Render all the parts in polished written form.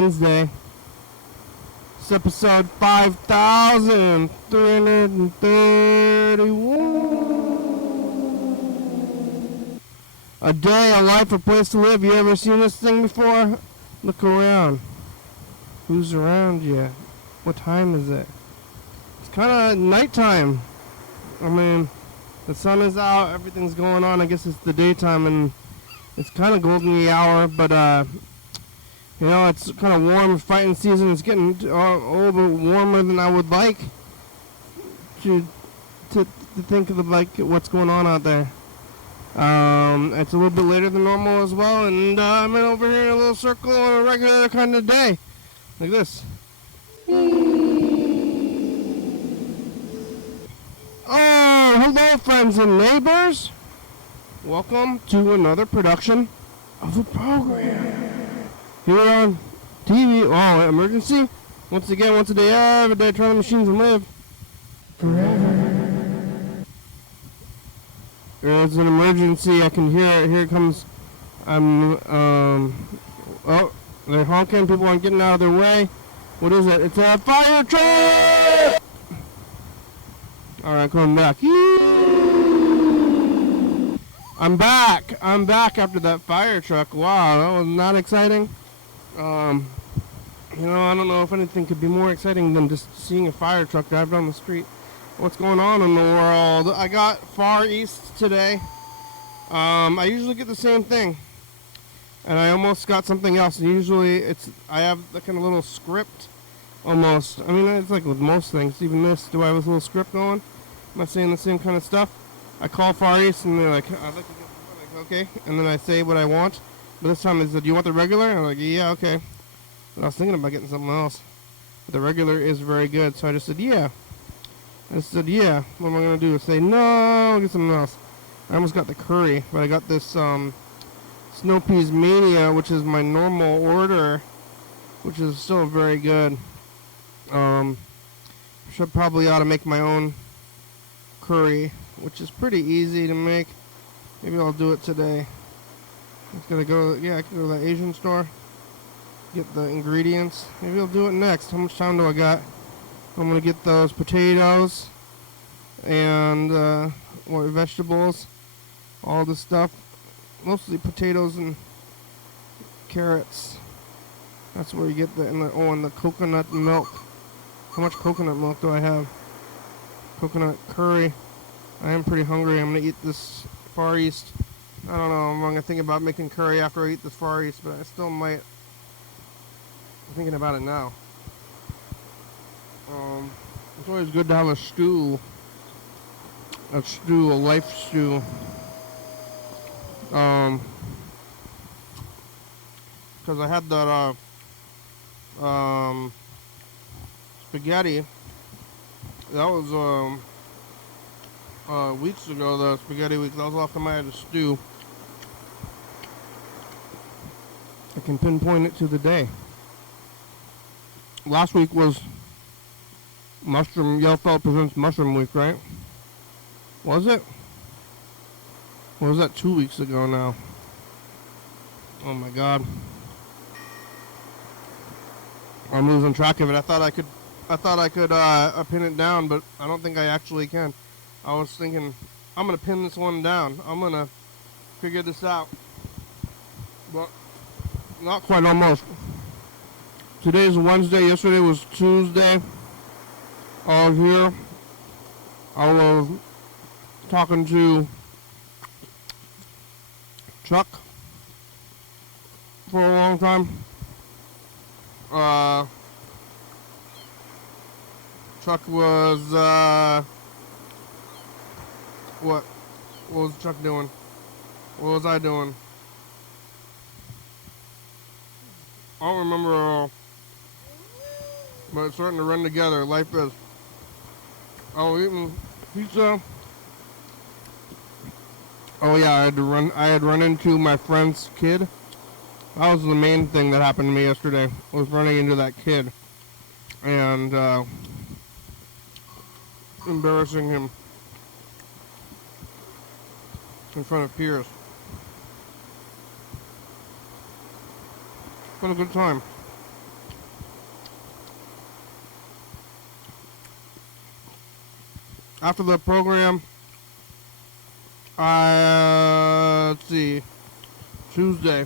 Wednesday. It's episode 5331. A day, a life, a place to live. You ever seen this thing before? Look around. Who's around you? What time is it? It's kind of nighttime. I mean, the sun is out, everything's going on. I guess it's the daytime, and it's kind of golden hour, but you know, it's kind of warm. Fighting season. It's getting a little bit warmer than I would like to think of, like, what's going on out there. It's a little bit later than normal as well, and I'm over here in a little circle on a regular kind of day, like this. Oh, hello, friends and neighbors. Welcome to another production of the program. Here on TV. Oh, emergency. Once again, once a day, every day, turn the machines and live forever. There's an emergency. I can hear it. Here it comes. Oh, they're honking. People aren't getting out of their way. What is it? It's a fire truck! Alright, coming back. I'm back after that fire truck. Wow, that was not exciting. You know, I don't know if anything could be more exciting than just seeing a fire truck drive down the street. What's going on in the world? I got Far East today. I usually get the same thing, and I almost got something else. Usually I have the kind of little script almost. I mean, it's like with most things. Even this, do I have this little script going? Am I saying the same kind of stuff? I call Far East and they're like, I'd like to get like, okay, and then I say what I want. But this time they said, do you want the regular? And I'm like, yeah, okay. But I was thinking about getting something else. But the regular is very good, so I just said, yeah. I said, yeah. What am I going to do? Say, no, I'll get something else. I almost got the curry, but I got this Snow Peas Mania, which is my normal order, which is still very good. Should probably ought to make my own curry, which is pretty easy to make. Maybe I'll do it today. I'm gonna go. Yeah, I can go to the Asian store, get the ingredients. Maybe I'll do it next. How much time do I got? I'm gonna get those potatoes and vegetables, all the stuff. Mostly potatoes and carrots. That's where you get and the coconut milk. How much coconut milk do I have? Coconut curry. I am pretty hungry. I'm going to eat this Far East. I don't know. I'm going to think about making curry after I eat this Far East, but I still might. I'm thinking about it now. It's always good to have a stew. A life stew. Because I had that spaghetti. That was weeks ago, the spaghetti week. That was the last time I had a stew. I can pinpoint it to the day. Last week was Yellowfell Presents Mushroom Week, right? Was it? Or was that 2 weeks ago now? Oh my god. I'm losing track of it. I thought I could pin it down, but I don't think I actually can. I was thinking, I'm going to pin this one down. I'm going to figure this out. But not quite, almost. Today is Wednesday. Yesterday was Tuesday. I was here. I was talking to Chuck for a long time. Chuck was, what was Chuck doing? What was I doing? I don't remember at all. But it's starting to run together. Life is. Oh, eating pizza. Oh yeah, I had run into my friend's kid. That was the main thing that happened to me yesterday. Was running into that kid. And embarrassing him in front of peers. What a good time. After the program, let's see, Tuesday,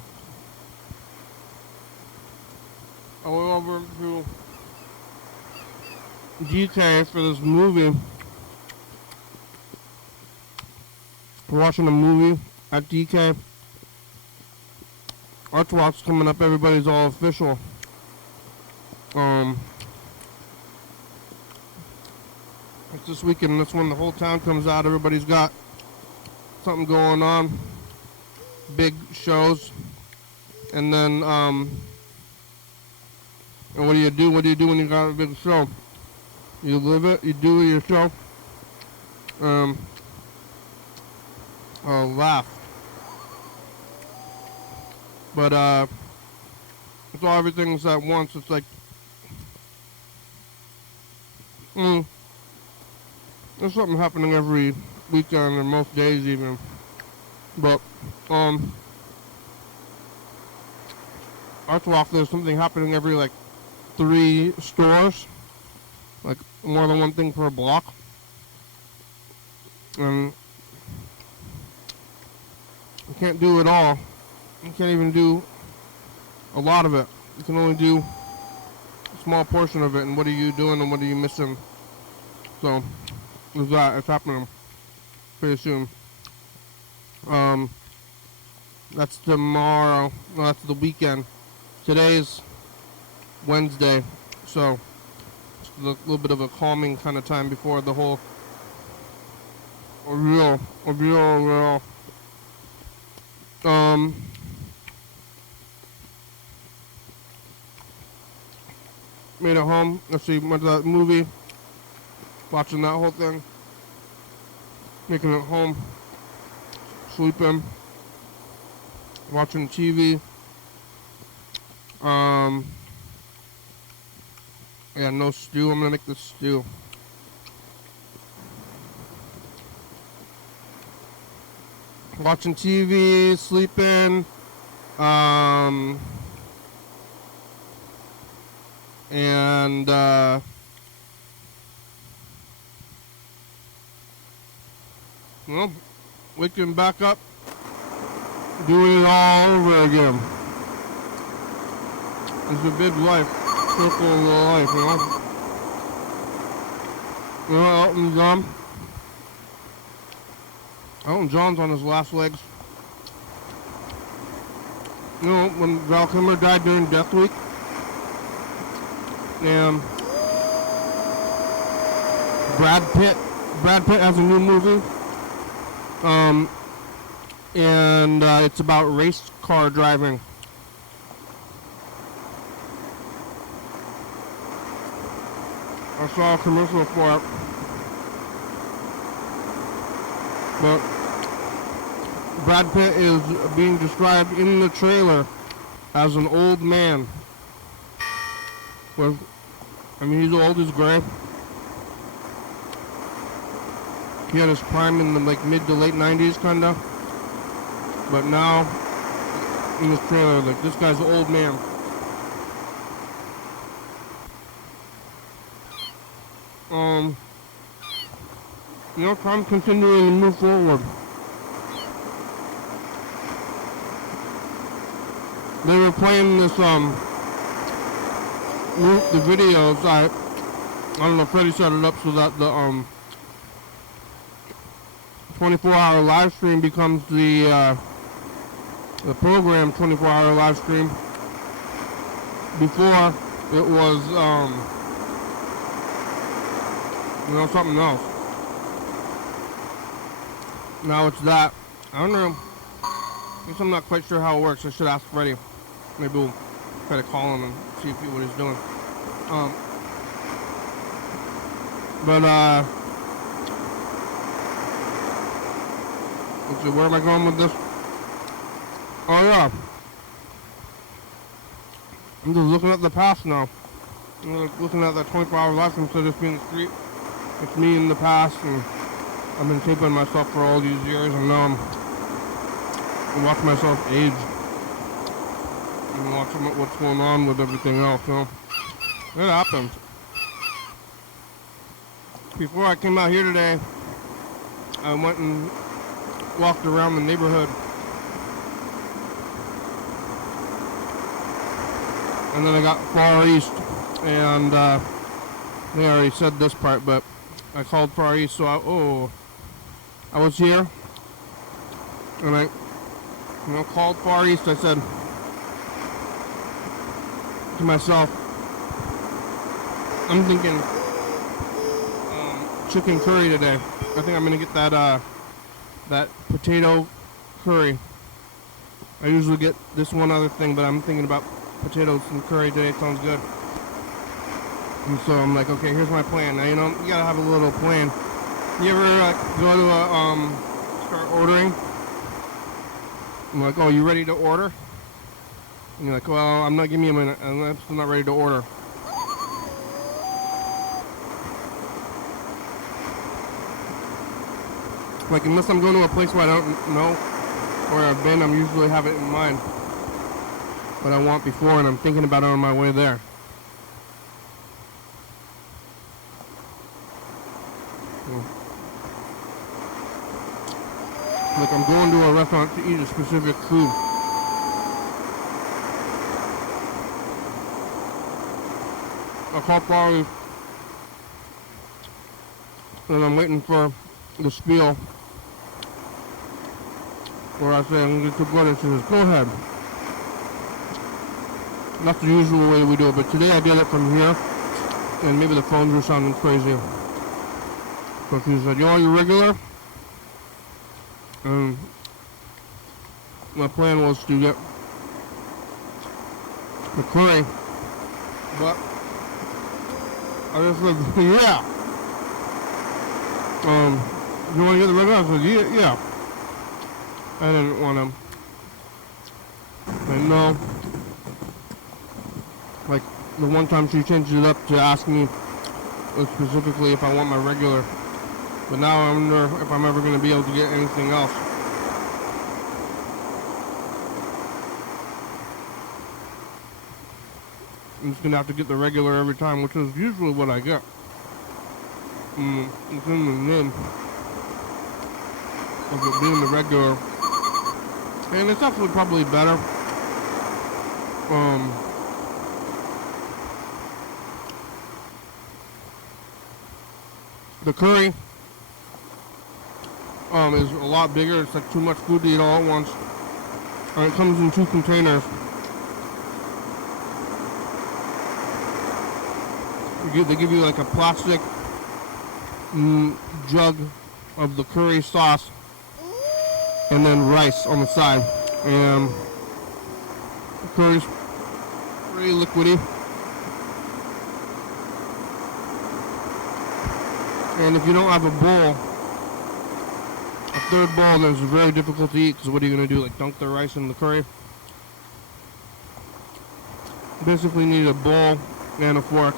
I went over to DK for this movie. We're watching a movie at DK. Arts Walk's coming up. Everybody's all official. It's this weekend. That's when the whole town comes out. Everybody's got something going on. Big shows. And then, and what do you do? What do you do when you got a big show? You live it. You do your show. Laugh. But, it's all everything's at once. It's like, there's something happening every weekend or most days even. But, Arts Walk, there's something happening every, like, 3 stores. Like, more than one thing per block. And you can't do it all. You can't even do a lot of it. You can only do a small portion of it. And what are you doing and what are you missing? So, there's that. It's happening pretty soon. That's tomorrow. No, that's the weekend. Today's Wednesday. So, it's a little bit of a calming kind of time before the whole real made it home. Let's see, went to that movie, watching that whole thing, making it home, sleeping, watching TV. Yeah, no stew. I'm gonna make this stew. Watching TV, sleeping, and well, waking back up, doing it all over again. It's a big life, circle of life, you know. You know, Elton John's on his last legs. You know, when Val Kilmer died during Death Week, and Brad Pitt has a new movie, and it's about race car driving. I saw a commercial for it, but Brad Pitt is being described in the trailer as an old man. With, I mean, he's old, he's gray. He had his prime in the like mid to late 90s, kinda. But now, in this trailer, like this guy's an old man. You know, I'm continuing to move forward. They were playing this, the videos. I don't know, Freddie set it up so that the, 24-hour live stream becomes the program 24-hour live stream. Before, it was, you know, something else. Now it's that. I don't know. I guess I'm not quite sure how it works. I should ask Freddie. Maybe we'll try to call him and see what he's doing. Let's see, where am I going with this? Oh yeah. I'm just looking at the past now. I'm looking at that 24-hour live stream instead of just being the street. It's me in the past, and I've been taping myself for all these years, and now I'm watching myself age. And watching what's going on with everything else, you know. It happens. before I came out here today, I went and walked around the neighborhood. And then I got Far East, and they already said this part, but I called Far East, so I was here, and I called Far East. I said to myself, I'm thinking chicken curry today. I think I'm gonna get that potato curry. I usually get this one other thing, but I'm thinking about potatoes and curry today. Sounds good. And so I'm like, okay, here's my plan. Now, you gotta have a little plan. You ever go to start ordering? I'm like, oh, you ready to order? And you're like, well, I'm not, give me a minute. I'm still not ready to order. Like, unless I'm going to a place where I don't know where I've been, I'm usually have it in mind what I want before, and I'm thinking about it on my way there. Like I'm going to a restaurant to eat a specific food. I called Polly, and I'm waiting for the spiel where I say I'm going to go, and she says, go ahead. That's the usual way that we do it, but today I did it from here, and maybe the phones were sounding crazy. So she said, you want your regular? And my plan was to get the curry, but I just said, yeah. You want to get the regular? I said, yeah. I didn't want to. And no. Like the one time she changed it up to ask me specifically if I want my regular. But now I wonder if I'm ever going to be able to get anything else. I'm just going to have to get the regular every time, which is usually what I get. It's in the name of it being the regular. And it's actually probably better. The curry is a lot bigger. It's like too much food to eat all at once. And it comes in 2 containers. They give you like a plastic jug of the curry sauce and then rice on the side. And the curry's pretty liquidy. And if you don't have a bowl, a third bowl, then it's very difficult to eat, because what are you going to do, like dunk the rice in the curry? You basically need a bowl and a fork.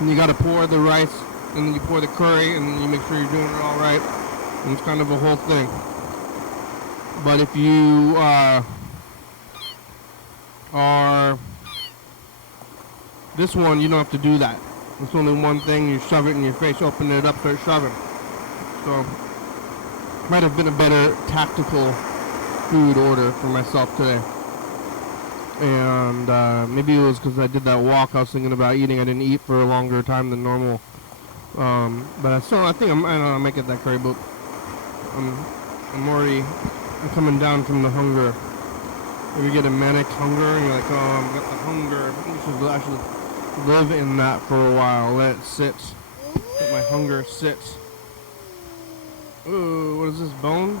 And you got to pour the rice, and then you pour the curry, and then you make sure you're doing it all right. And it's kind of a whole thing. But if you are this one, you don't have to do that. It's only one thing, you shove it in your face, open it up, start shoving. So, might have been a better tactical food order for myself today. And maybe it was because I did that walk, I was thinking about eating. I didn't eat for a longer time than normal. But I think I'll make it that curry, but I'm coming down from the hunger. You get a manic hunger, and you're like, oh, I've got the hunger. I think you should actually live in that for a while. Let it sit. Let my hunger sit. Ooh, what is this, bone?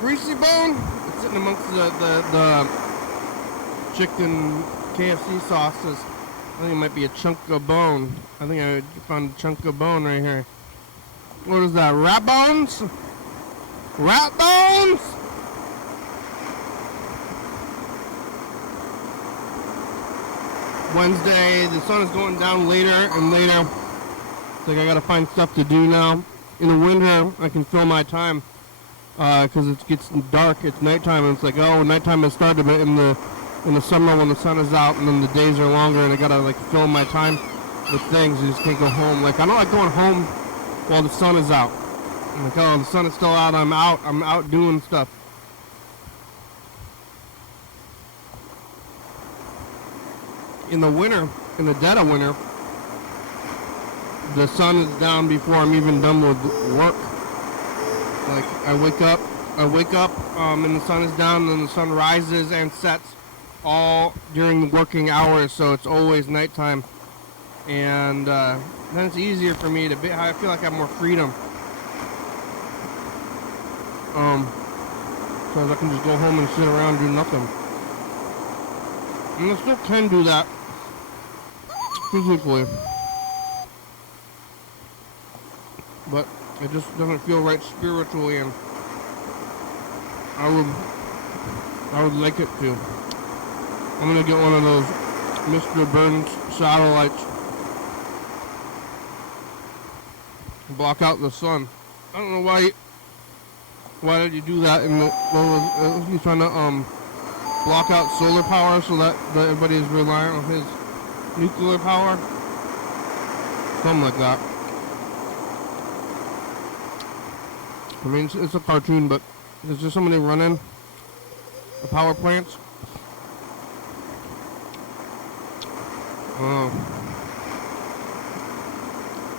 Greasy bone. It's sitting amongst the chicken KFC sauces. I think it might be a chunk of bone. I think I found a chunk of bone right here. What is that? Rat bones? Rat bones? Wednesday, the sun is going down later and later. It's like I gotta find stuff to do now. In the winter, I can fill my time because it gets dark. It's nighttime, and it's like, oh, nighttime has started, but in the in the summer when the sun is out and then the days are longer and I gotta like fill my time with things. I just can't go home. Like I don't like going home while the sun is out. I'm like, oh, the sun is still out. I'm out doing stuff. In the winter, in the dead of winter, the sun is down before I'm even done with work. Like I wake up, and the sun is down, and the sun rises and sets all during the working hours, so it's always nighttime. And then it's easier for me to be, I feel like I have more freedom. So I can just go home and sit around and do nothing. And I still can do that physically. But it just doesn't feel right spiritually, and I would like it to. I'm gonna get one of those Mr. Burns satellites. Block out the sun. I don't know why did you do that? In the he's trying to block out solar power so that everybody is reliant on his nuclear power. Something like that. I mean, it's a cartoon, but is there somebody running the power plants?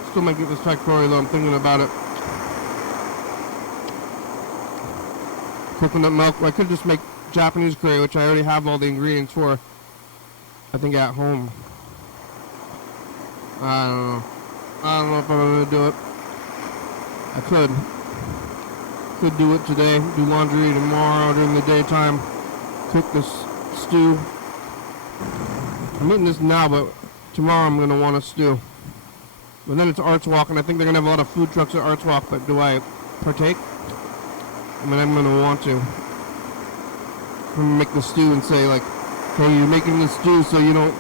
Still might get this Thai curry though, I'm thinking about it. Coconut milk. I could just make Japanese curry, which I already have all the ingredients for. I think at home. I don't know. I don't know if I'm gonna do it. I could do it today, do laundry tomorrow during the daytime, cook this stew. I'm eating this now, but tomorrow I'm going to want a stew. But then it's Arts Walk, and I think they're going to have a lot of food trucks at Arts Walk, but do I partake? I mean, I'm going to want to. I'm going to make the stew and say, like, hey, you're making this stew so you don't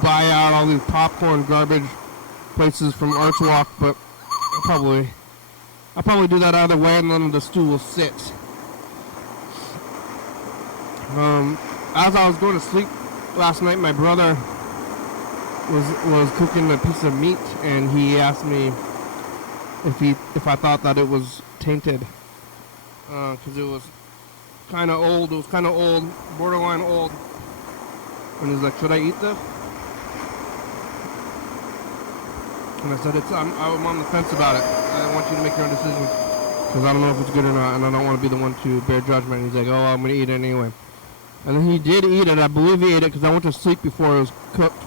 buy out all these popcorn garbage places from Arts Walk, but I'll probably do that either way, and then the stew will sit. As I was going to sleep last night, my brother was cooking a piece of meat, and he asked me if I thought that it was tainted, because it was kind of old. It was kind of old, borderline old. And he's like, "Should I eat this?" And I said, I'm on the fence about it. I want you to make your own decision, because I don't know if it's good or not, and I don't want to be the one to bear judgment. And he's like, oh, I'm going to eat it anyway. And then he did eat it. I believe he ate it because I went to sleep before it was cooked.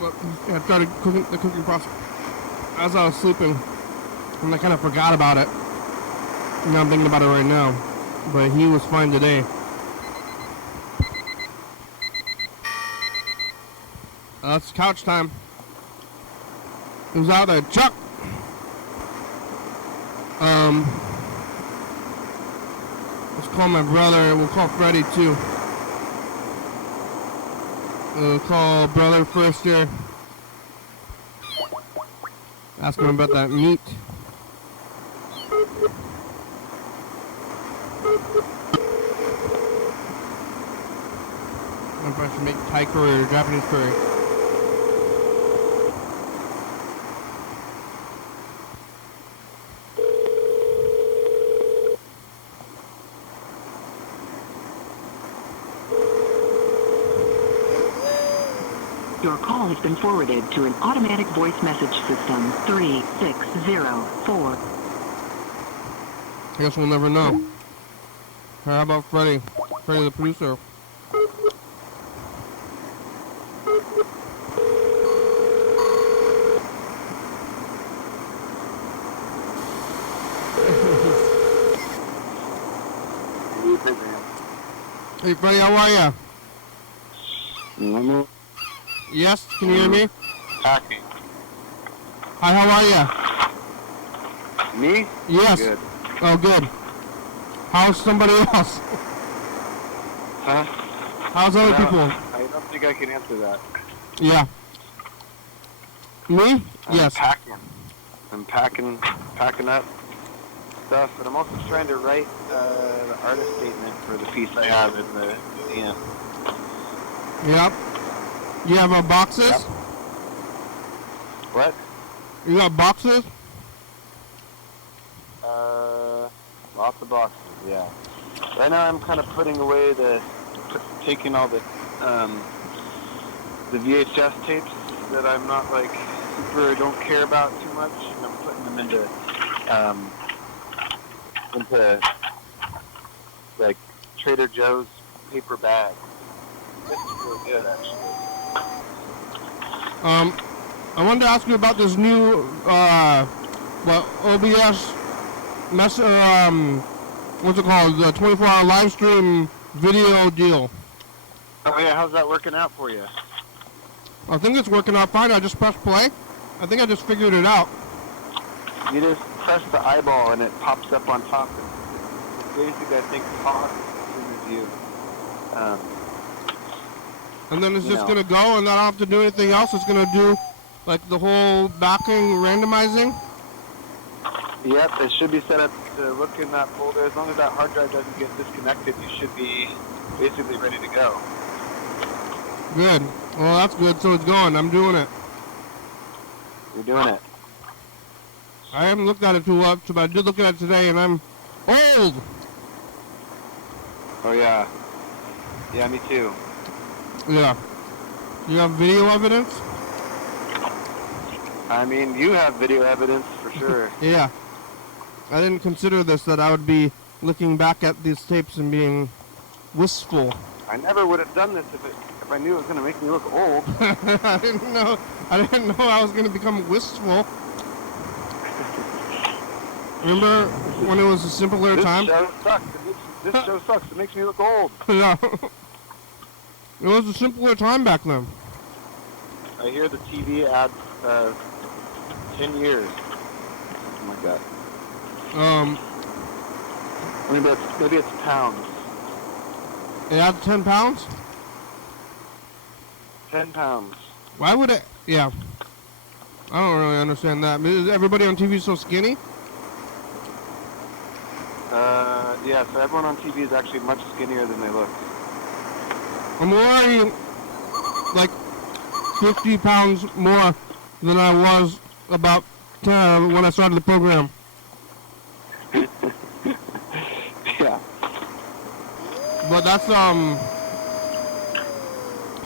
But I started the cooking process as I was sleeping, and I kind of forgot about it. And now I'm thinking about it right now. But he was fine today. It's couch time. Who's out there? Chuck! Let's call my brother. We'll call Freddie too. We'll call brother first here. Ask him about that meat. I don't know if I should make Thai curry or Japanese curry. Your call has been forwarded to an automatic voice message system. 3604. I guess we'll never know. How about Freddie? Freddie the producer. Hey Freddie, how are ya? Yes, can you hear me? Packing. Hi, how are you? Me? Yes. Good. Oh, good. How's somebody else? Huh? How's other people? I don't think I can answer that. Yeah. Me? I'm Yes. packing. I'm packing up. stuff, and I'm also trying to write the artist statement for the piece I have in the museum. Yep. You have boxes? Yep. What? You got boxes? Lots of boxes, yeah. Right now I'm kind of putting away taking all the VHS tapes that I'm not like super don't care about too much, and I'm putting them into like Trader Joe's paper bag. This is really good, actually. I wanted to ask you about this new OBS what's it called? The 24-hour live stream video deal. Oh yeah, how's that working out for you? I think it's working out fine. I just pressed play. I think I just figured it out. You just press the eyeball and it pops up on top. It's basically, I think, paused as soon as you. And then it's just gonna go, and I don't have to do anything else. It's gonna do like the whole backing randomizing. Yep, it should be set up to look in that folder. As long as that hard drive doesn't get disconnected, you should be basically ready to go. Good. Well, that's good. So it's going. I'm doing it. You're doing it. I haven't looked at it too much, but I did look at it today, and I'm old. Oh yeah. Yeah, me too. Yeah. You have video evidence? I mean, you have video evidence for sure. Yeah. I didn't consider this, that I would be looking back at these tapes and being wistful. I never would have done this if I knew it was going to make me look old. I didn't know I was going to become wistful. Remember when it was a simpler time? This show sucks. This show sucks. It makes me look old. Yeah. It was a simpler time back then. I hear the TV ads 10 years. Oh my god. Maybe it's pounds. It had 10 pounds? 10 pounds. Why would it? Yeah. I don't really understand that. Is everybody on TV so skinny? Yeah, so everyone on TV is actually much skinnier than they look. I'm already like 50 pounds more than I was about when I started the program. Yeah. But that's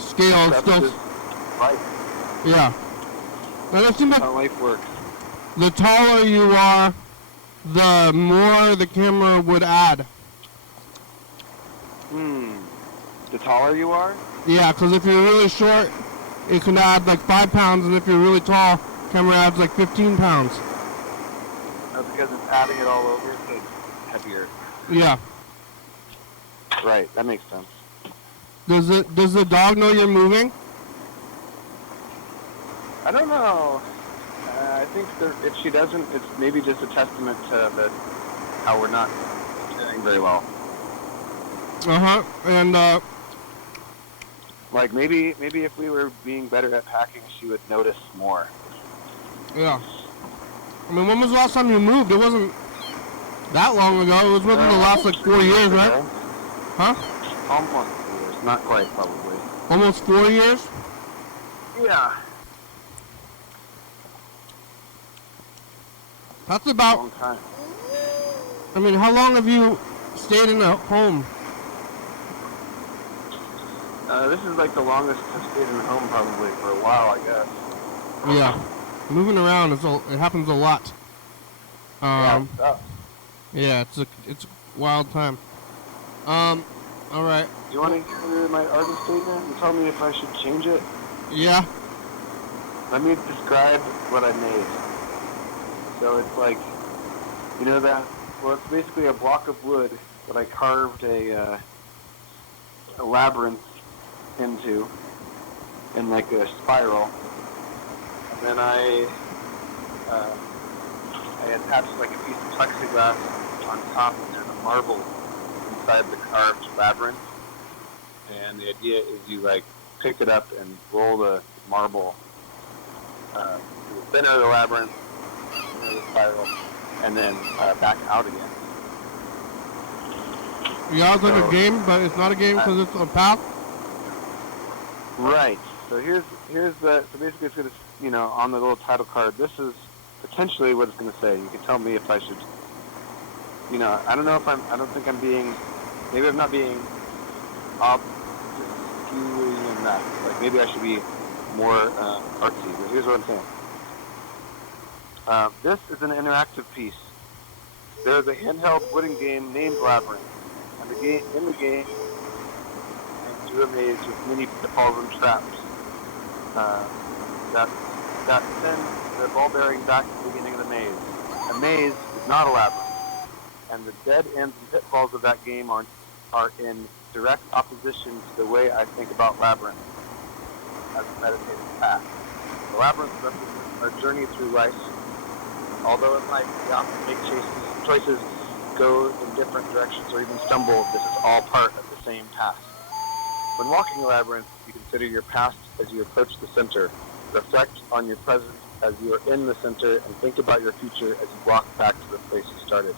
scale That's still. just life. Yeah. And it seems like How life works. the taller you are, the more the camera would add. The taller you are? Yeah, because if you're really short, it can add like 5 pounds, and if you're really tall, camera adds like 15 pounds. No, because it's adding it all over, so it's heavier. Yeah. Right, that makes sense. Does the dog know you're moving? I don't know. I think if she doesn't, it's maybe just a testament to how we're not doing very well. Uh-huh. And like maybe if we were being better at packing, she would notice more. yeah. I mean, when was the last time you moved? It wasn't that long ago. It was within the last like 4 years, right? Huh? Almost 4 years. Not quite, probably. Almost 4 years? Yeah. That's about. Long time. I mean, how long have you stayed in a home? This is like the longest I've stayed in home probably for a while, I guess. Yeah. Moving around it happens a lot. Yeah, it's tough. Yeah, it's a wild time. All right. You want to hear my artist statement and tell me if I should change it? Yeah. Let me describe what I made. So it's like, it's basically a block of wood that I carved a labyrinth into in like a spiral. And then I attached like a piece of plexiglass on top, and there's a marble inside the carved labyrinth. And the idea is you like pick it up and roll the marble to the center of the labyrinth, the spiral, and then back out again. Yeah, it's like a game, but it's not a game because it's a path. Right. So here's the, so basically it's going to, on the little title card, this is potentially what it's going to say. You can tell me if I should, I don't know if I don't think I'm being, maybe I'm not being obscuring enough. Like maybe I should be more artsy, but here's what I'm saying. This is an interactive piece. There is a handheld wooden game named Labyrinth. And in the game, through a maze with many pitfalls and traps that send the ball bearing back to the beginning of the maze. A maze is not a labyrinth, and the dead ends and pitfalls of that game are in direct opposition to the way I think about labyrinth as a meditative path. The labyrinth represents our journey through life. Although in life we often make choices, go in different directions, or even stumble, this is all part of the same path. When walking a labyrinth, you consider your past as you approach the center. Reflect on your present as you are in the center, and think about your future as you walk back to the place you started.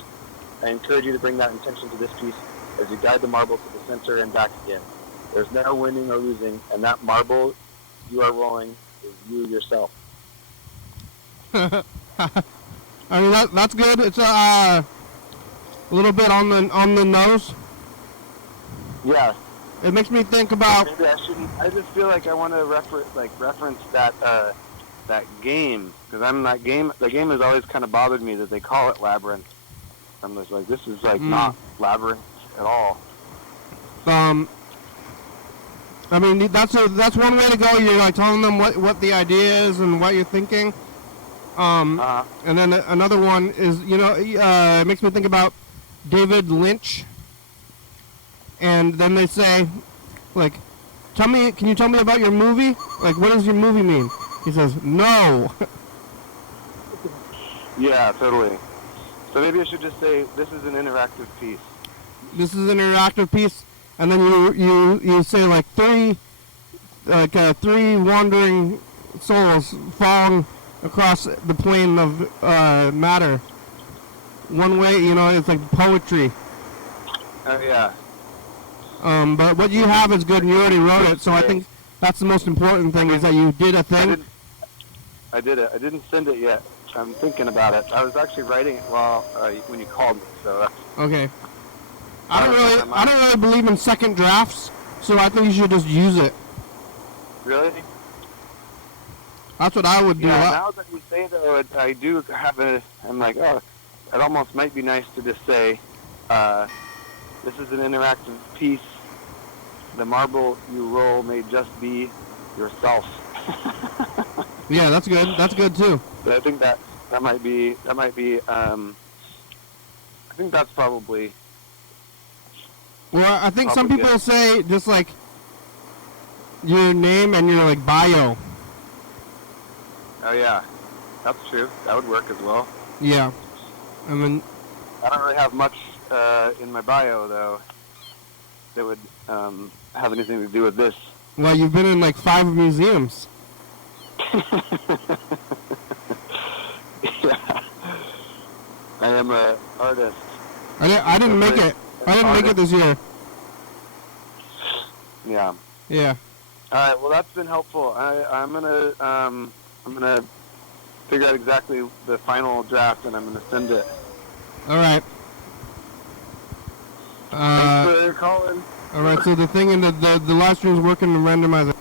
I encourage you to bring that intention to this piece as you guide the marble to the center and back again. There's no winning or losing, and that marble you are rolling is you yourself. I mean that's good. It's a little bit on the nose. Yeah. It makes me think about. Maybe I shouldn't. I just feel like I want to reference that game, because I'm that game. The game has always kind of bothered me that they call it Labyrinth. I'm just like, this is not Labyrinth at all. I mean that's one way to go. You're like telling them what the idea is and what you're thinking. And then another one is it makes me think about David Lynch. And then they say, like, can you tell me about your movie? Like, what does your movie mean? He says, no. Yeah, totally. So maybe I should just say, this is an interactive piece. This is an interactive piece, and then you say like three wandering souls falling across the plane of matter. One way, it's like poetry. Oh yeah. But what you have is good, and you already wrote it, so I think that's the most important thing, is that you did a thing. I did it. I didn't send it yet. I'm thinking about it. I was actually writing it when you called me, so that's... Okay. I don't really believe in second drafts, so I think you should just use it. Really? That's what I would do. Yeah, now that you say though, I do have I'm like, it almost might be nice to just say, this is an interactive piece. The marble you roll may just be yourself. Yeah, that's good. That's good too. But I think that might be. I think that's probably. Well, I think some people good. Say just like your name and your like bio. Oh yeah, that's true. That would work as well. Yeah, I mean. I don't really have much in my bio, though, that would have anything to do with this. Well, you've been in like 5 museums. Yeah. I am an artist. I didn't make it. I didn't make it this year. Yeah. Yeah. All right. Well, that's been helpful. I'm gonna figure out exactly the final draft, and I'm gonna send it. All right. Thanks for calling. All right. So the thing in the live stream is working to randomize it.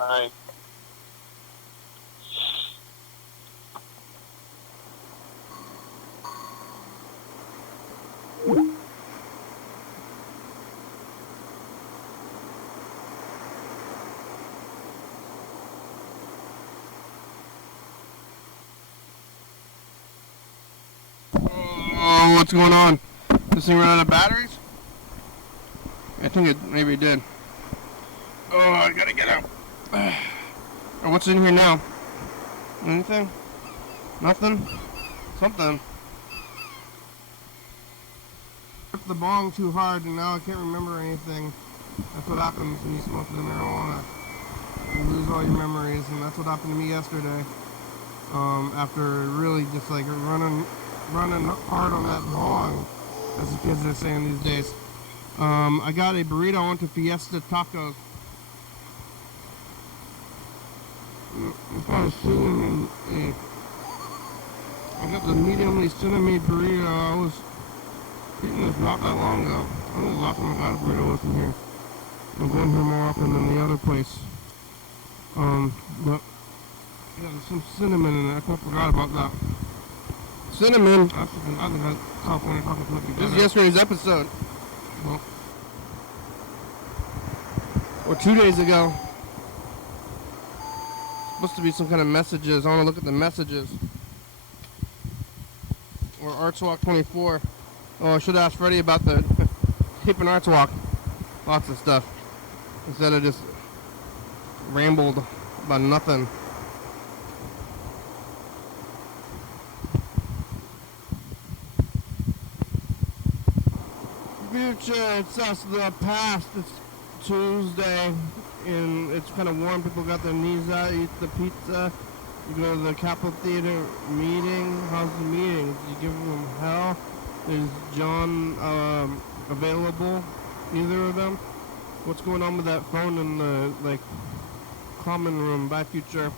All right. Oh, what's going on? This thing ran out of batteries? I think it maybe did. Oh, I gotta get out. Oh, what's in here now? Anything? Nothing? Something. Took the bong too hard and now I can't remember anything. That's what happens when you smoke the marijuana. You lose all your memories, and that's what happened to me yesterday. After really just like running hard on that bong, as the kids are saying these days. I got a burrito. I went to Fiesta Tacos. I got the mediumly cinnamon burrito. I was eating this not that long ago. I think the last time I got a burrito was in here. I'm going here more often than the other place. But yeah, there's some cinnamon in it. I kind of forgot about that. Cinnamon. I think California taco cookie. This is yesterday's episode. Well, or 2 days ago. Supposed to be some kind of messages. I want to look at the messages. Or Arts Walk 24. Oh, I should ask Freddie about the Hip and Arts Walk. Lots of stuff. Instead of just rambled about nothing. Future, it's us, the past. It's Tuesday, and it's kind of warm. People got their knees out, eat the pizza. You go to the Capitol Theater meeting. How's the meeting? Did you give them hell? Is John available? Neither of them? What's going on with that phone in the common room? Bye, Future.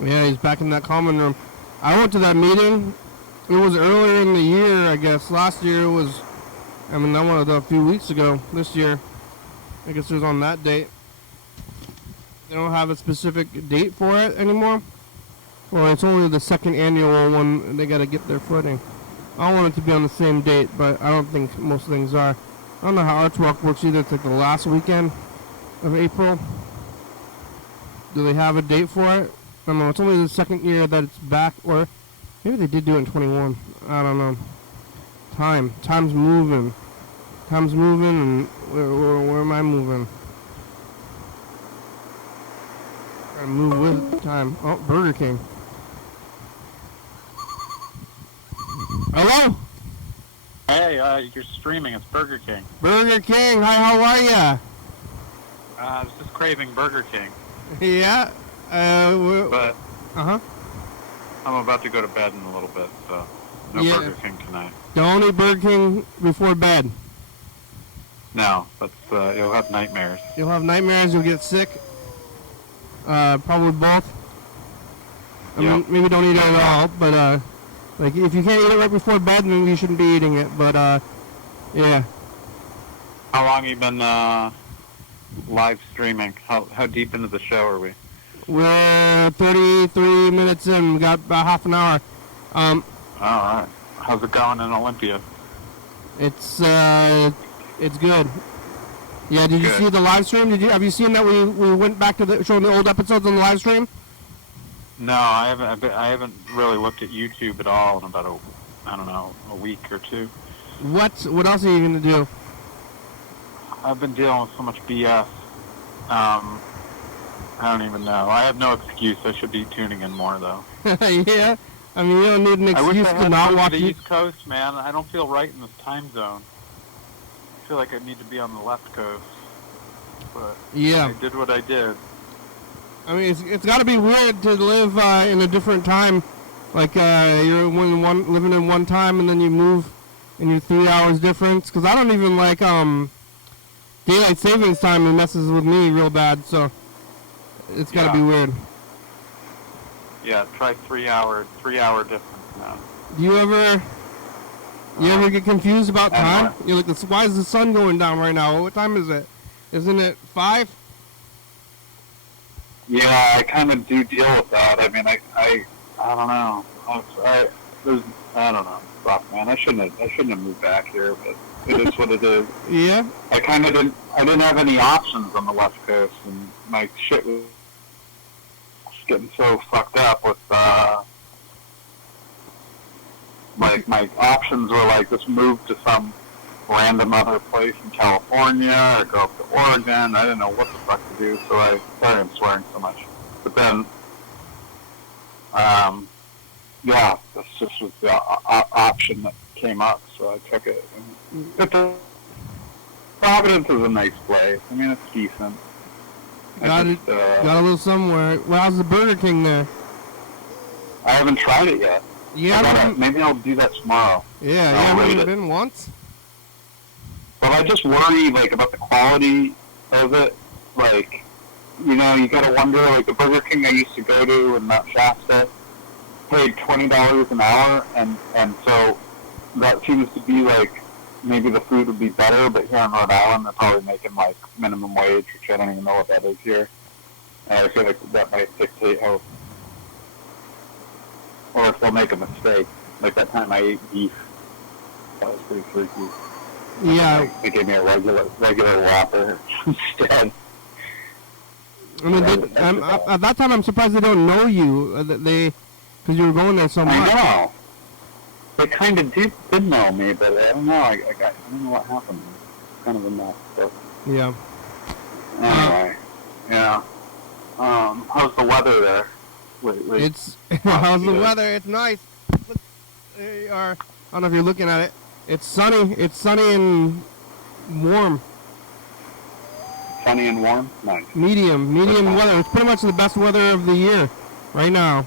Yeah, he's back in that common room. I went to that meeting. It was earlier in the year, I guess. Last year it was. I went a few weeks ago. This year, I guess it was on that date. They don't have a specific date for it anymore. Well, it's only the second annual one. They got to get their footing. I want it to be on the same date, but I don't think most things are. I don't know how Arts Walk works either. It's like the last weekend of April. Do they have a date for it? I don't know. It's only the second year that it's back, or maybe they did do it in 21. I don't know. Time's moving. Time's moving, and where am I moving? I move with time. Oh, Burger King. Hello? Hey, you're streaming. It's Burger King. Burger King. Hi, how are ya? I was just craving Burger King. Yeah. But Uh-huh. I'm about to go to bed in a little bit, so no Yeah. Burger King tonight. Don't eat Burger King before bed. No, that's you'll have nightmares. You'll have nightmares. You'll get sick. Probably both. I mean, maybe don't eat it at all, but like if you can't eat it right before bed, then you shouldn't be eating it. But yeah. How long have you been live streaming? How deep into the show are we? We're 33 minutes in. We got about half an hour. All right. How's it going in Olympia? It's good. Yeah, did you Good. see the live stream? Have you seen that we went back to showing the old episodes on the live stream? No, I haven't really looked at YouTube at all in about a week or two. What else are you gonna do? I've been dealing with so much BS. I don't even know. I have no excuse. I should be tuning in more though. Yeah, I mean you don't need an I wish excuse I to had not moved watch to the it. East Coast, man. I don't feel right in this time zone. I feel like I need to be on the left coast. But Yeah. I did what I did. I mean, it's got to be weird to live in a different time. Like you're living in one time and then you move and you're 3 hours difference. Because I don't even like daylight savings time. It messes with me real bad. So it's got to be weird. Yeah, try 3 hour difference now. Do you ever get confused about time? You're like, why is the sun going down right now? What time is it? Isn't it 5? Yeah, I kind of do deal with that. I mean, I don't know. I don't know. Fuck, man. I shouldn't have moved back here, but it is what it is. Yeah. I didn't have any options on the West Coast, and my shit was getting so fucked up with my options were like just move to some random other place in California or go up to Oregon. I didn't know what the fuck to do, so sorry I'm swearing so much. But then, yeah, this just was the option that came up, so I took it. And Providence is a nice place. I mean, it's decent. Got to live somewhere. Well, how's the Burger King there? I haven't tried it yet. Yeah, Maybe I'll do that tomorrow. yeah, you haven't been once? But I just worry, like, about the quality of it. Like, you know, you gotta wonder, like, the Burger King I used to go to in Mount Shasta paid $20 an hour, and so that seems to be, like, maybe the food would be better, but here in Rhode Island, they're probably making, like, minimum wage, which I don't even know what that is here. And I feel like that might dictate how, or if they'll make a mistake. Like that time I ate beef. That was pretty freaky. Yeah. They gave me a regular Whopper instead. I mean, at that time, I'm surprised they don't know you. Because you were going there so much. I know. They kind of did know me, but I don't know. I don't know what happened. It's kind of a mess. But yeah. Anyway, yeah. How's the weather there? Wait. It's how's the weather? It's nice. There you are. I don't know if you're looking at it. It's sunny. It's sunny and warm. Sunny and warm? Nice. Medium weather. It's pretty much the best weather of the year right now.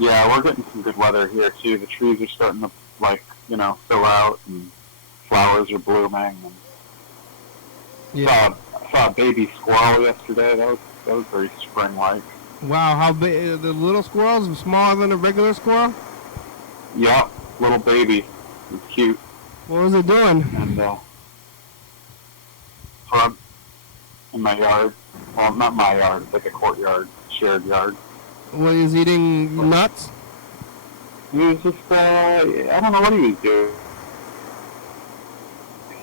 Yeah, we're getting some good weather here too. The trees are starting to, like, you know, fill out, and flowers are blooming. And yeah. Saw a baby squirrel yesterday. That was very spring-like. Wow, how big? The little squirrels are smaller than a regular squirrel? Yep, little baby. It's cute. What was it doing? And front in my yard. Well, not my yard. It's like a courtyard, shared yard. What, he was eating nuts? He was just, I don't know what he was doing.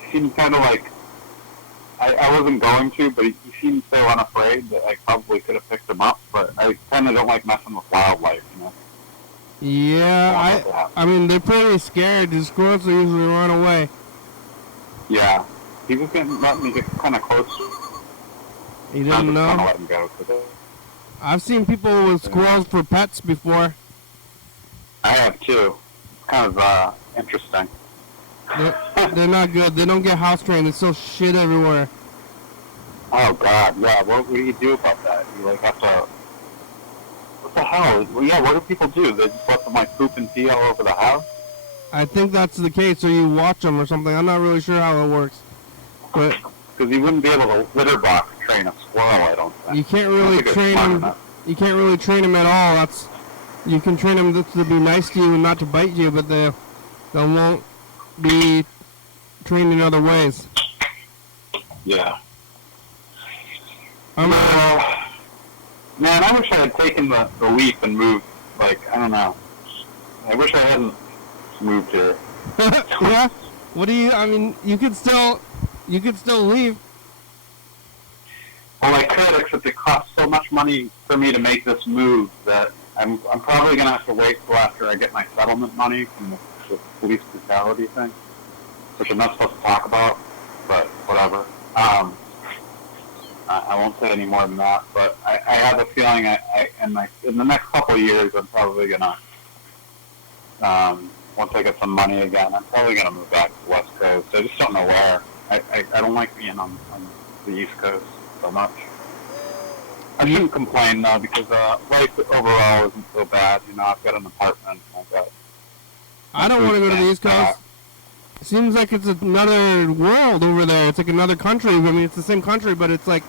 He seemed kind of like, I wasn't going to, but he seemed so unafraid that I probably could have picked him up, but I kind of don't like messing with wildlife, you know? Yeah, I mean, they're pretty scared. The squirrels usually run away. Yeah. He was letting me get kind of close. You didn't know? Kind of let him go. I've seen people with squirrels for pets before. I have too. It's kind of interesting. They're not good. They don't get house trained. There's still shit everywhere. Oh God, yeah. What do you do about that? You like have to. What the hell? Well, yeah. What do people do? They just let them like poop and pee all over the house? I think that's the case, or you watch them or something. I'm not really sure how it works, but because you wouldn't be able to litter box train a squirrel. I don't think. You can't really train them. You can't really train them at all. You can train them to be nice to you and not to bite you, but they won't be trained in other ways. Yeah. Man, I wish I had taken the leap and moved. Like, I don't know. I wish I hadn't moved here. Yeah. What do you? I mean, you could still leave. Well, I could, except it costs so much money for me to make this move that I'm probably gonna have to wait till after I get my settlement money from the police brutality thing, which I'm not supposed to talk about, but whatever. I won't say any more than that, but I have a feeling in the next couple of years I'm probably gonna, once I get some money again, I'm probably gonna move back to the West Coast. I just don't know where. I don't like being on the East Coast so much. I shouldn't complain though, because life overall isn't so bad. You know, I've got an apartment. I don't want to go to the East Coast. It seems like it's another world over there. It's like another country. I mean, it's the same country, but it's like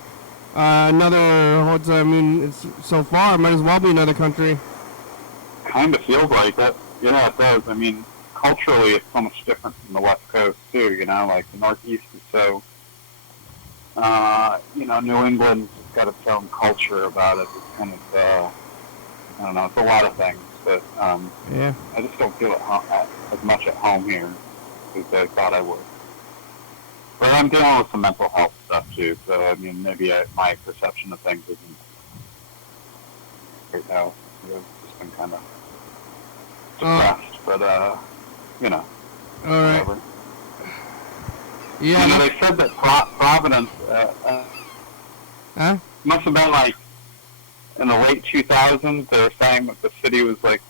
another. It's so far. It might as well be another country. Kind of feels like that. Yeah, it does. I mean, culturally, it's so much different from the West Coast too. You know, like the Northeast is so. New England's got its own culture about it. It's kind of, I don't know, it's a lot of things, but yeah. I just don't feel as much at home here as I thought I would. But I'm dealing with some mental health stuff too, so I mean, maybe my perception of things isn't right now. I've just been kind of depressed, but you know. All right. Whatever. Yeah. You know, they said that Providence must have been like in the late 2000s. They were saying that the city was like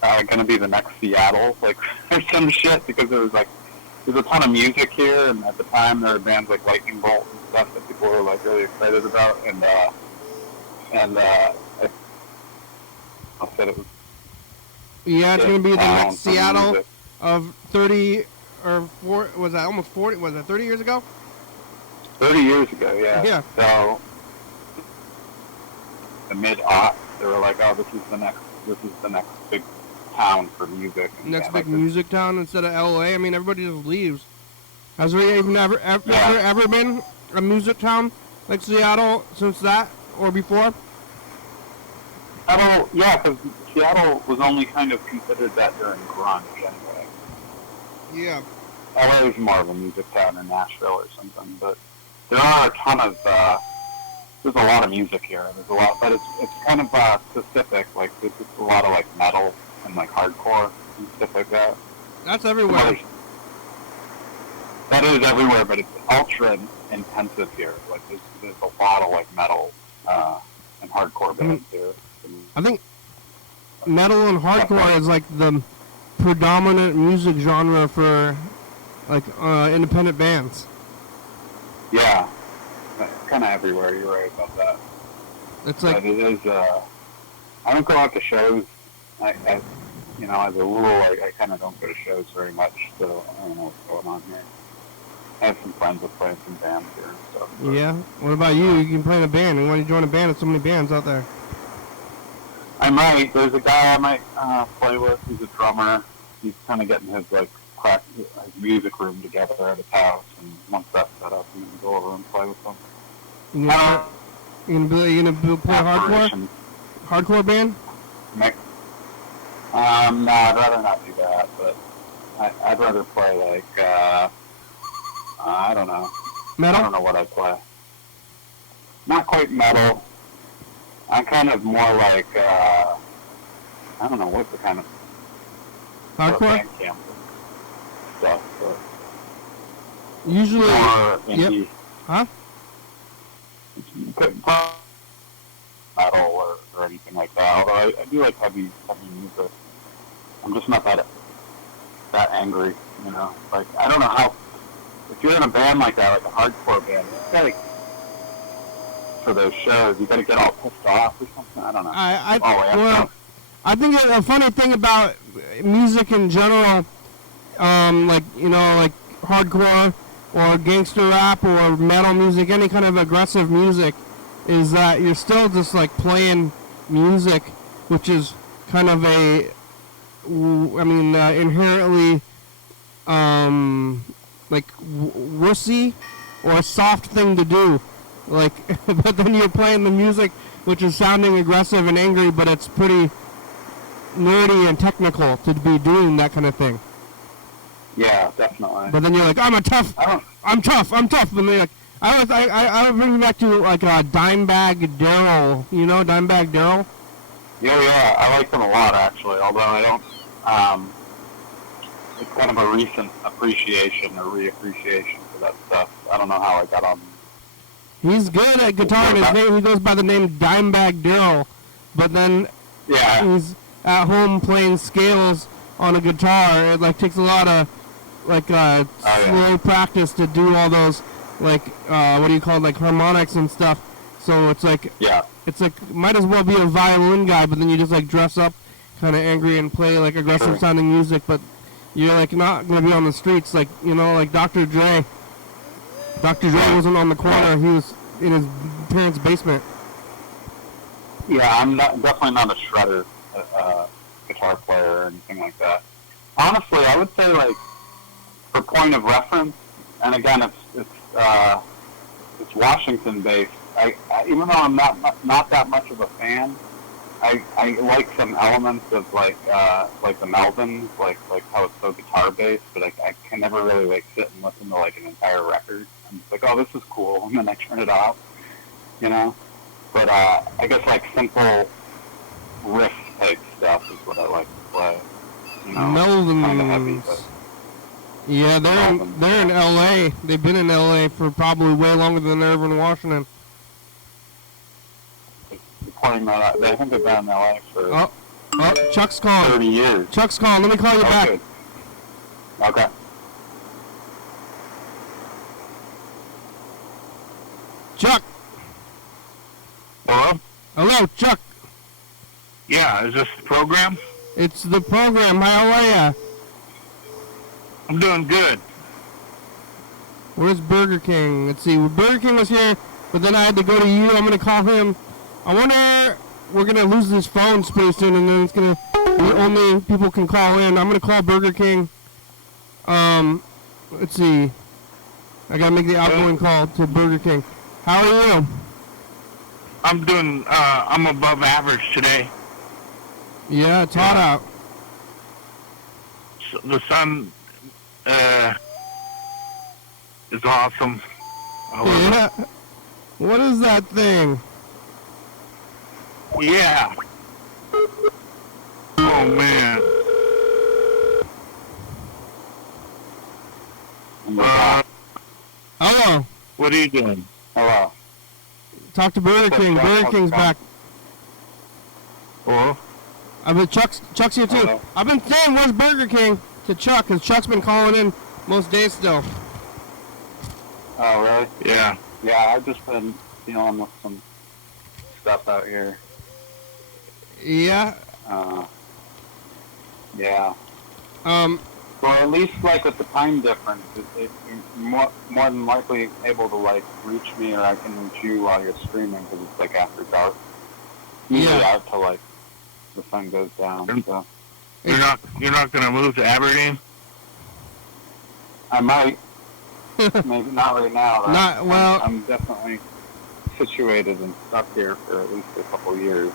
going to be the next Seattle, like or some shit, because there's a ton of music here, and at the time there were bands like Lightning Bolt and stuff that people were like really excited about, and I said it was Yeah, it's going to be the sound next from Seattle music. of 30 or 4, was that almost 40, was that 30 years ago? 30 years ago, yeah. Yeah. So the mid-aughts, they were like, oh, this is the next big town for music. And Next yeah, big like music town instead of LA. I mean, everybody just leaves. Has there even ever been a music town like Seattle since that or before? Seattle, yeah, because Seattle was only kind of considered that during grunge anyway. Yeah. LA is more of a music town in Nashville or something, but there are a ton of, there's a lot of music here. There's a lot, but it's kind of specific. Like there's just a lot of like metal and like hardcore and stuff like that. That's everywhere. That is everywhere, but it's ultra intensive here. Like there's a lot of like metal and hardcore bands here. I think metal and hardcore is like the predominant music genre for like independent bands. Yeah, it's kind of everywhere. You're right about that. It's like, but it is. I don't go out to shows. I you know, as a rule, I kind of don't go to shows very much, so I don't know what's going on here. I have some friends that play in some bands here and stuff. yeah. What about you? You can play in a band. And when you join a band, there's so many bands out there. I might. There's a guy I might play with. He's a drummer. He's kind of getting his like his music room together at his house, and once that's set up, I'm gonna go over and play with him. You gonna play hardcore? Hardcore band? No, I'd rather not do that, but I'd rather play like, I don't know. Metal? I don't know what I'd play. Not quite metal. I'm kind of more like, I don't know, what's the kind of... Hardcore? Band camp stuff, but... Usually... More indie. Yep. Huh? Metal or anything like that, although I do like heavy music. I'm just not that angry, you know. Like, I don't know how, if you're in a band like that, like a hardcore band, you gotta, for those shows, you gotta get all pissed off or something. I don't know. I think a funny thing about music in general, like, you know, like hardcore or gangster rap or metal music, any kind of aggressive music, is that you're still just like playing music, which is kind of a, inherently, like wussy or a soft thing to do. Like, but then you're playing the music, which is sounding aggressive and angry, but it's pretty nerdy and technical to be doing that kind of thing. Yeah, definitely. But then you're like, I'm tough. And they're like, I would bring it back to like Dimebag Darrell. You know Dimebag Darrell? Yeah, I like them a lot actually. Although I don't, it's kind of a recent appreciation or reappreciation for that stuff. I don't know how I got on. He's good at guitar, and his name, he goes by the name Dimebag Darrell. But then he's at home playing scales on a guitar. It like takes a lot of like slow practice to do all those like what do you call it, like harmonics and stuff. So it's like it's like might as well be a violin guy, but then you just like dress up kind of angry and play like aggressive sounding music, but you're like not gonna be on the streets like, you know, like Dr. Dre. Dr. Dre wasn't on the corner; he was in his parents' basement. Yeah, I'm definitely not a shredder guitar player or anything like that. Honestly, I would say like for point of reference, and again, it's Washington based. I even though I'm not that much of a fan, I like some elements of like the Melvins, like how it's so guitar based, but I can never really like sit and listen to like an entire record. I'm just like, oh, this is cool, and then I turn it off, you know. But I guess like simple riff type stuff is what I like to play. You know, Melvins. Kind of heavy, but yeah, they're in L.A. They've been in L.A. for probably way longer than they're ever in Washington. Playing that, I think they've been in L.A. for Chuck's calling. 30 years. Chuck's calling. Let me call you back. Good. Okay. Chuck. Hello? Hello, Chuck. Yeah, is this the program? It's the program. How are ya? I'm doing good. Where's Burger King? Let's see. Burger King was here, but then I had to go to you. I'm gonna call him. I wonder. We're gonna lose this phone pretty soon, and then it's gonna be only people can call in. I'm gonna call Burger King. Let's see. I gotta make the outgoing call to Burger King. How are you? I'm doing, I'm above average today. Yeah, it's hot out. The sun, is awesome. Yeah. What is that thing? Yeah. Oh, man. Hello. What are you doing? Hello. Talk to Burger King. Burger King's back. Oh? I've been Chuck's here too. Hello. I've been saying where's Burger King to Chuck, because Chuck's been calling in most days still. Oh, really? Yeah. Yeah, I've just been dealing with some stuff out here. Yeah. Yeah. Well, at least, like, with the time difference, you're more than likely able to, like, reach me, or I can reach you while you're streaming, because it's, like, after dark. Usually Yeah. out till, like, the sun goes down, so. You're not gonna move to Aberdeen? I might. Maybe not right now, though. Not, well. I'm definitely situated and stuck here for at least a couple years.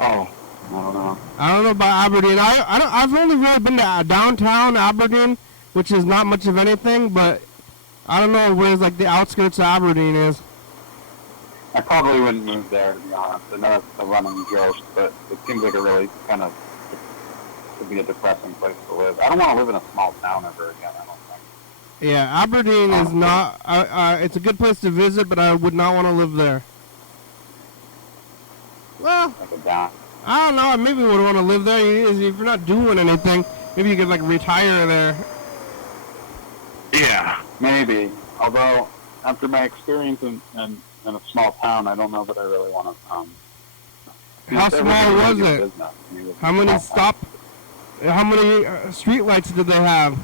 Oh. I don't know. I don't know about Aberdeen. I've only really been to downtown Aberdeen, which is not much of anything, but I don't know where's like the outskirts of Aberdeen is. I probably wouldn't move there, to be honest. I know it's a running joke, but it seems like a really kind of could be a depressing place to live. I don't want to live in a small town ever again, I don't think. Yeah, Aberdeen is not. It's a good place to visit, but I would not want to live there. Well, Like a down. I don't know. I maybe would want to live there. If you're not doing anything, maybe you could like retire there. Yeah. Maybe. Although, after my experience in a small town, I don't know that I really want to. How small was it? How many How many street lights did they have?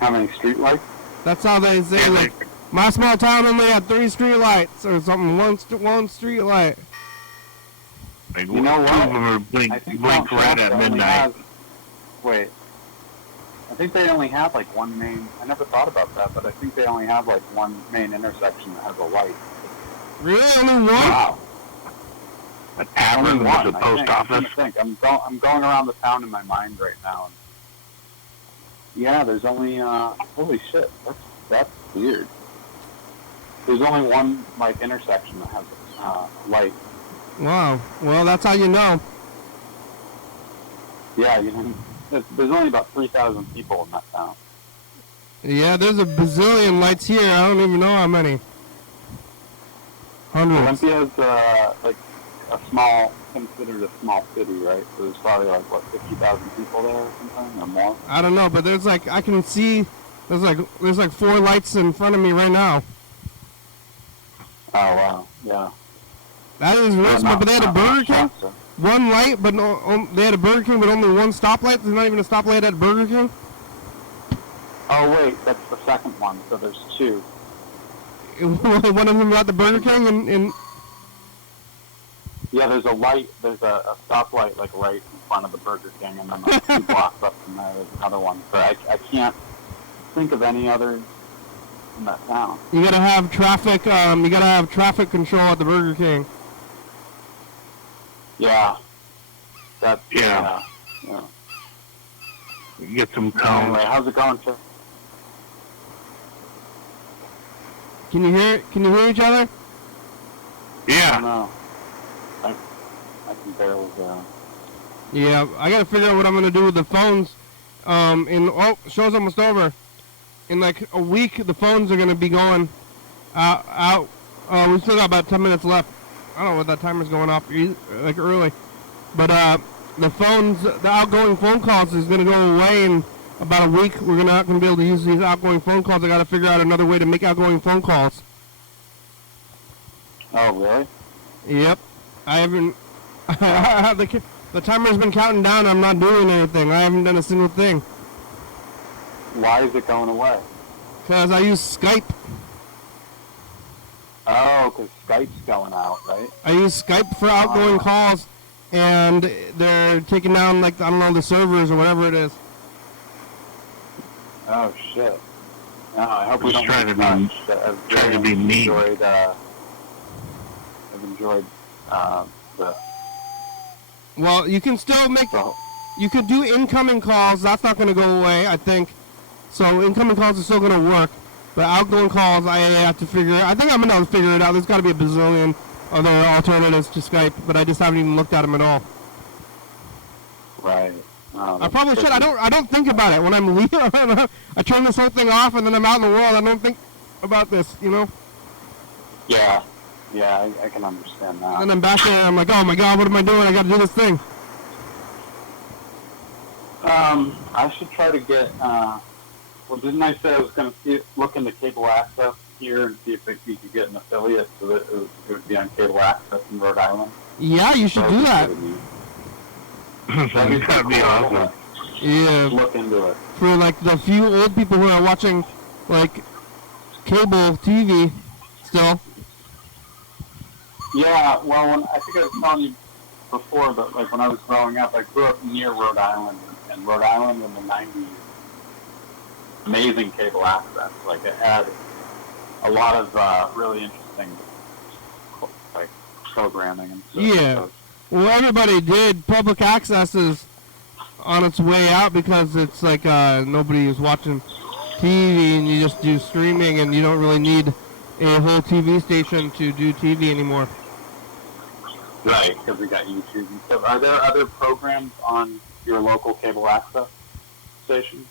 How many street lights? That's how they say. Like, my small town only had 3 street lights or something. One street light. Like, You know two what? of them are blink red at midnight. Wait. I think they only have like one main. I never thought about that, but I think they only have like one main intersection that has a light. Really? Only one? Wow. An Aberdeen Only was one. the post I'm trying office. to think. I'm going around the town in my mind right now. And yeah, there's only holy shit. That's weird. There's only one like intersection that has light. Wow. Well, that's how you know. Yeah, there's only about 3,000 people in that town. Yeah, there's a bazillion lights here. I don't even know how many. Hundreds. Olympia's like considered a small city, right? So there's probably like 50,000 people there or something, or more. I don't know, but there's like I can see there's like 4 lights in front of me right now. Oh wow, yeah. That is real small. But they had a Burger King. One light, but no, they had a Burger King, but only one stoplight. There's not even a stoplight at Burger King. Oh wait, that's the second one. So there's 2. One of them at the Burger King, and Yeah, there's a light. There's a stoplight like right in front of the Burger King, and then like 2 blocks up from there, there's another one. But I can't think of any others in that town. you gotta have traffic. You gotta have traffic control at the Burger King. Yeah. That's Yeah. yeah. You get some cones. Anyway, how's it going, sir? Can you hear each other? I don't Yeah. know. I can barely hear. Yeah, I gotta figure out what I'm gonna do with the phones. Show's almost over. In like a week, the phones are gonna be going out. We still got about 10 minutes left. I don't know what that timer's going off like early, but the phones, the outgoing phone calls is gonna go away in about a week. We're not gonna be able to use these outgoing phone calls. I gotta figure out another way to make outgoing phone calls. Oh, really? Yep, I haven't. The timer's been counting down. I'm not doing anything. I haven't done a single thing. Why is it going away? Because I use Skype. Oh, because Skype's going out, right? I use Skype for outgoing calls, and they're taking down, like, I don't know, the servers or whatever it is. Oh, shit. No, I hope we Just don't trying to be- I've trying to be really mean. I've enjoyed the... Well, you can still make... the You could do incoming calls. That's not going to go away, I think. So incoming calls are still going to work. But outgoing calls, I have to figure... I think I'm going to figure it out. There's got to be a bazillion other alternatives to Skype, but I just haven't even looked at them at all. right. Oh, I probably should. I don't think about it when I'm leaving. I turn this whole thing off, and then I'm out in the world. I don't think about this, you know? Yeah. Yeah, I can understand that. And then I'm back there, and I'm like, oh my god, what am I doing? I got to do this thing. I should try to get, well, didn't I say I was going to look into cable access here and see if we could get an affiliate so that it would be on cable access in Rhode Island? Yeah, you should do that. That'd That'd be awesome. Yeah. Look into it. For like the few old people who are watching like cable TV still. Yeah, well, I think I was telling you before, but like when I was growing up, I grew up near Rhode Island, and Rhode Island in the 90s, amazing cable access. Like it had a lot of really interesting like programming and stuff. Yeah. So, Well, everybody did. Public access is on its way out because it's like nobody is watching TV, and you just do streaming, and you don't really need a whole TV station to do TV anymore. right, because we got YouTube and stuff. Are there other programs on your local cable access station?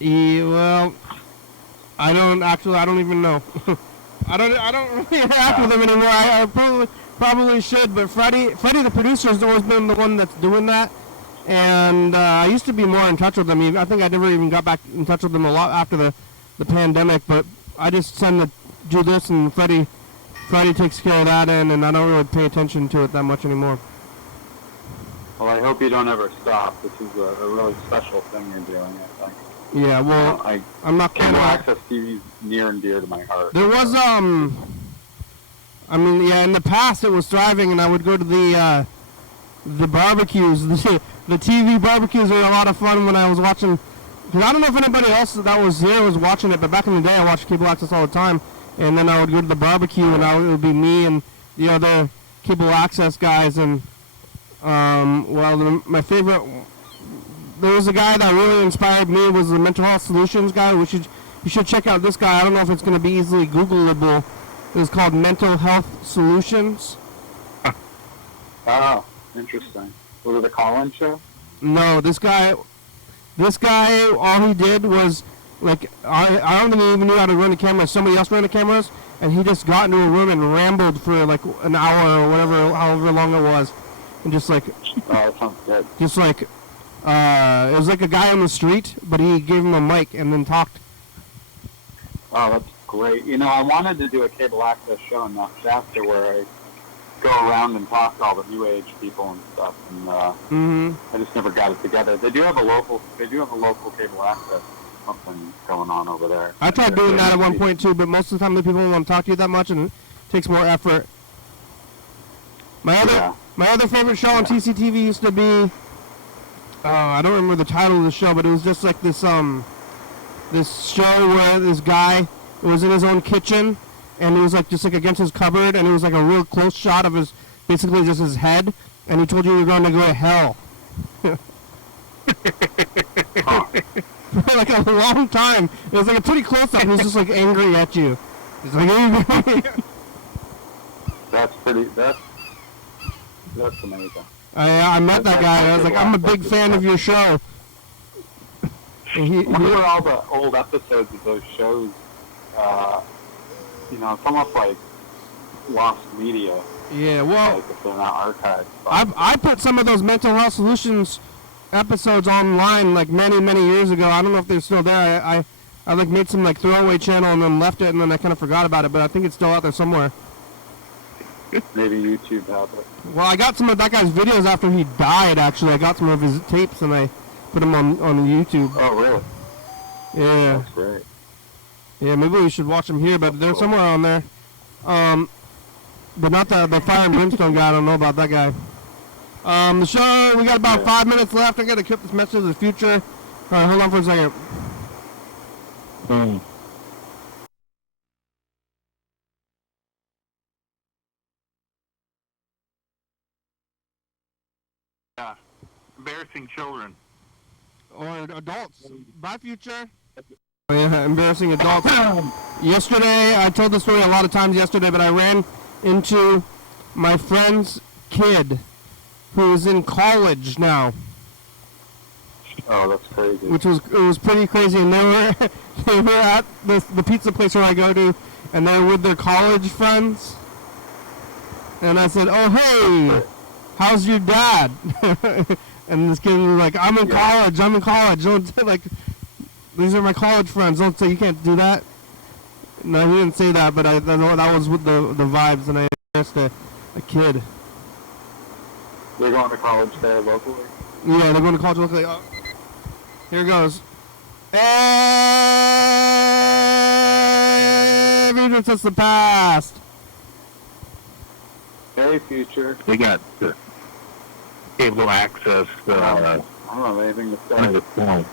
Well, I don't even know. I don't really interact with them anymore. I probably should, but Freddie the producer has always been the one that's doing that, and I used to be more in touch with them. I think I never even got back in touch with them a lot after the pandemic, but I just tend to do this, and Freddie takes care of that end, and I don't really pay attention to it that much anymore. Well, I hope you don't ever stop. This is a really special thing you're doing, I think. Yeah, well, I'm not Cable gonna... access TV is near and dear to my heart. There was, in the past it was thriving, and I would go to the barbecues. The TV barbecues were a lot of fun when I was watching, because I don't know if anybody else that was there was watching it, but back in the day I watched cable access all the time, and then I would go to the barbecue, and it would be me and the other cable access guys, and, my favorite... There was a guy that really inspired me, was the Mental Health Solutions guy. You should check out this guy. I don't know if it's going to be easily Googleable. It was called Mental Health Solutions. Oh, interesting. Was it a call-in show? No, this guy, all he did was, like, I don't think he even knew how to run the camera. Somebody else ran the cameras, and he just got into a room and rambled for, like, an hour or whatever, however long it was. And just, like... Oh, that sounds good. Just, like... it was like a guy on the street, but he gave him a mic and then talked. Oh, that's great. You know, I wanted to do a cable access show in Mount Shasta where I go around and talk to all the new age people and stuff, and I just never got it together. They do have a local cable access something going on over there. I tried doing that at one point too, but most of the time the people don't want to talk to you that much, and it takes more effort. My other favorite show on TCTV used to be, I don't remember the title of the show, but it was just like this show where this guy was in his own kitchen, and it was like just like against his cupboard, and it was like a real close shot of his, basically just his head, and he told you were going to go to hell. For like a long time. It was like a pretty close up, and he was just like angry at you. He's like, that's amazing. I met that guy. I was like, I'm a big fan of your show. Look at all the old episodes of those shows. It's almost like lost media. Yeah, well, like if they're not archived. I put some of those Mental Health Solutions episodes online like many years ago. I don't know if they're still there. I like made some like throwaway channel and then left it, and then I kind of forgot about it. But I think it's still out there somewhere. Maybe YouTube had it. Well, I got some of that guy's videos after he died, actually. I got some of his tapes and I put them on YouTube. Oh, really? Yeah. That's great. Yeah, maybe we should watch them here, but they're somewhere on there. But not the Fire and Brimstone guy. I don't know about that guy. The show, we got about 5 minutes left. I got to clip this message of the future. All right, hold on for a second. Yeah. Embarrassing children. Or adults. Bye, future. Oh, yeah, embarrassing adults. Yesterday, I told the story a lot of times yesterday, but I ran into my friend's kid who is in college now. Oh, that's crazy. It was pretty crazy, and they were at the pizza place where I go to, and they were with their college friends. And I said, "Oh, hey, how's your dad?" And this kid was like, "I'm in college. I'm in college. Don't like, these are my college friends. Don't say you can't do that." No, he didn't say that, but I know that was with the vibes, and I asked a kid. They're going to college there locally? Yeah, they're going to college locally. Oh. Here goes. Hey, future since the past. Hey, future. They got cable access. I don't know anything to One of the say. phone.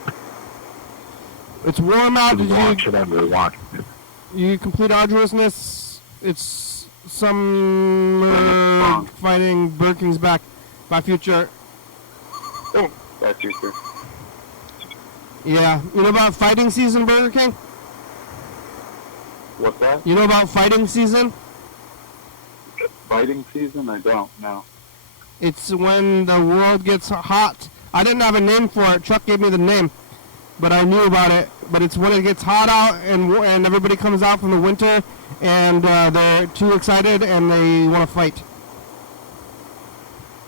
It's warm out. Did Watch it under watch it. you complete arduousness? It's some fighting. Burger King's back. Bye, future. Oh, that's future. Yeah. You know about fighting season, Burger King? What's that? You know about fighting season? Fighting season? I don't know. It's when the world gets hot. I didn't have a name for it. Chuck gave me the name, but I knew about it. But it's when it gets hot out and everybody comes out from the winter and they're too excited and they want to fight.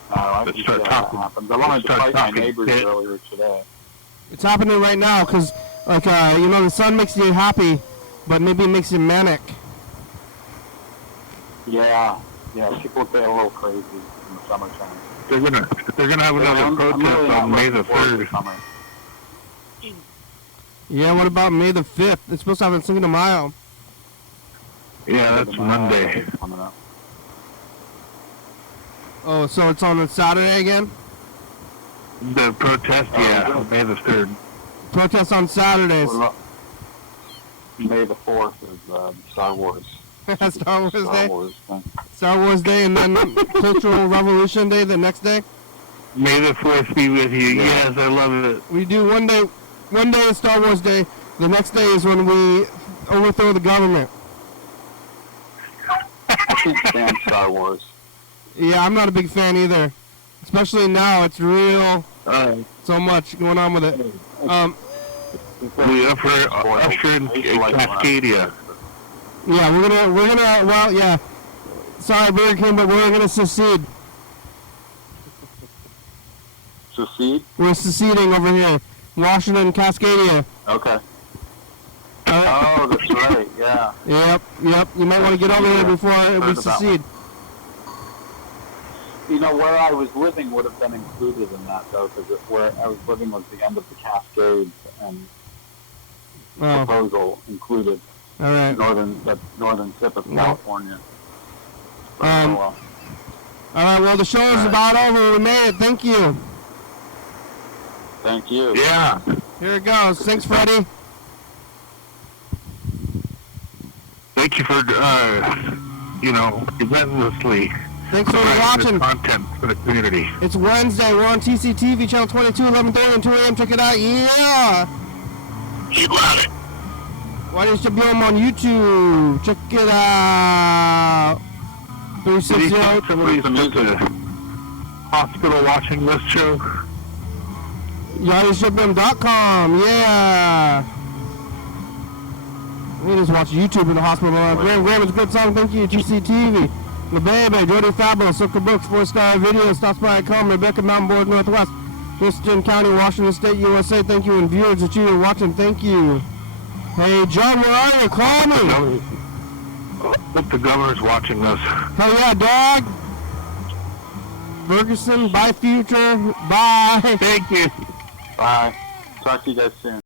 I Let's see start that talking. happens. I wanted to Start fight my talking neighbors shit. earlier today. It's happening right now because, like, the sun makes you happy, but maybe it makes you manic. Yeah, people get a little crazy in the summertime. They're gonna have another I'm protest really not on May the looking forward to 3rd. summer. Yeah, what about May the 5th? It's supposed to have a Cinco de Mayo. Yeah, that's Monday. Coming up. Oh, so it's on a Saturday again? The protest, yeah, May the 3rd. Protest on Saturdays. What about May the 4th is Star Wars. Star Wars Day. Wars thing. Star Wars Day and then Cultural Revolution Day the next day. May the 4th be with you. Yes, I love it. We do one day is Star Wars Day. The next day is when we overthrow the government. I can't stand Star Wars. Yeah, I'm not a big fan either. Especially now, it's real so much going on with it. We usher in Cascadia. Yeah, we're gonna, well, yeah. Sorry, Burger King, but we're gonna secede. Secede? We're seceding over here. Washington, Cascadia. Okay. Alright. Oh, that's right, yeah. Yep. You might want to get over there before we Heard about secede. You know, where I was living would have been included in that, though, because where I was living was the end of the Cascades, and Oh, proposal included alright. the northern tip of California. Alright, well, the show is about over. We made it. Thank you. Thank you. Yeah. Here it goes. Thanks, Freddie. Thank you for, relentlessly Thanks for providing watching. this content for the community. It's Wednesday. We're on TCTV, channel 22, 11:30 and 2 a.m. Check it out. Yeah. You love it. YDHWM on YouTube. Check it out. 360. Somebody's put the hospital watching this show. YDHWM.com. Yeah. We just watch YouTube in the hospital. Graham is a good song. Thank you. GCTV. The Baby, Jody Fabulous, Silker Books, 4-Star Video, Stops by Com, Rebecca Mountain Board Northwest, Thurston County, Washington State, USA. Thank you. And viewers that you are watching, thank you. Hey, John, where are you? Call me. But the governor's watching us. Hell yeah, dog. Ferguson, bye future, bye. Thank you. Bye. Talk to you guys soon.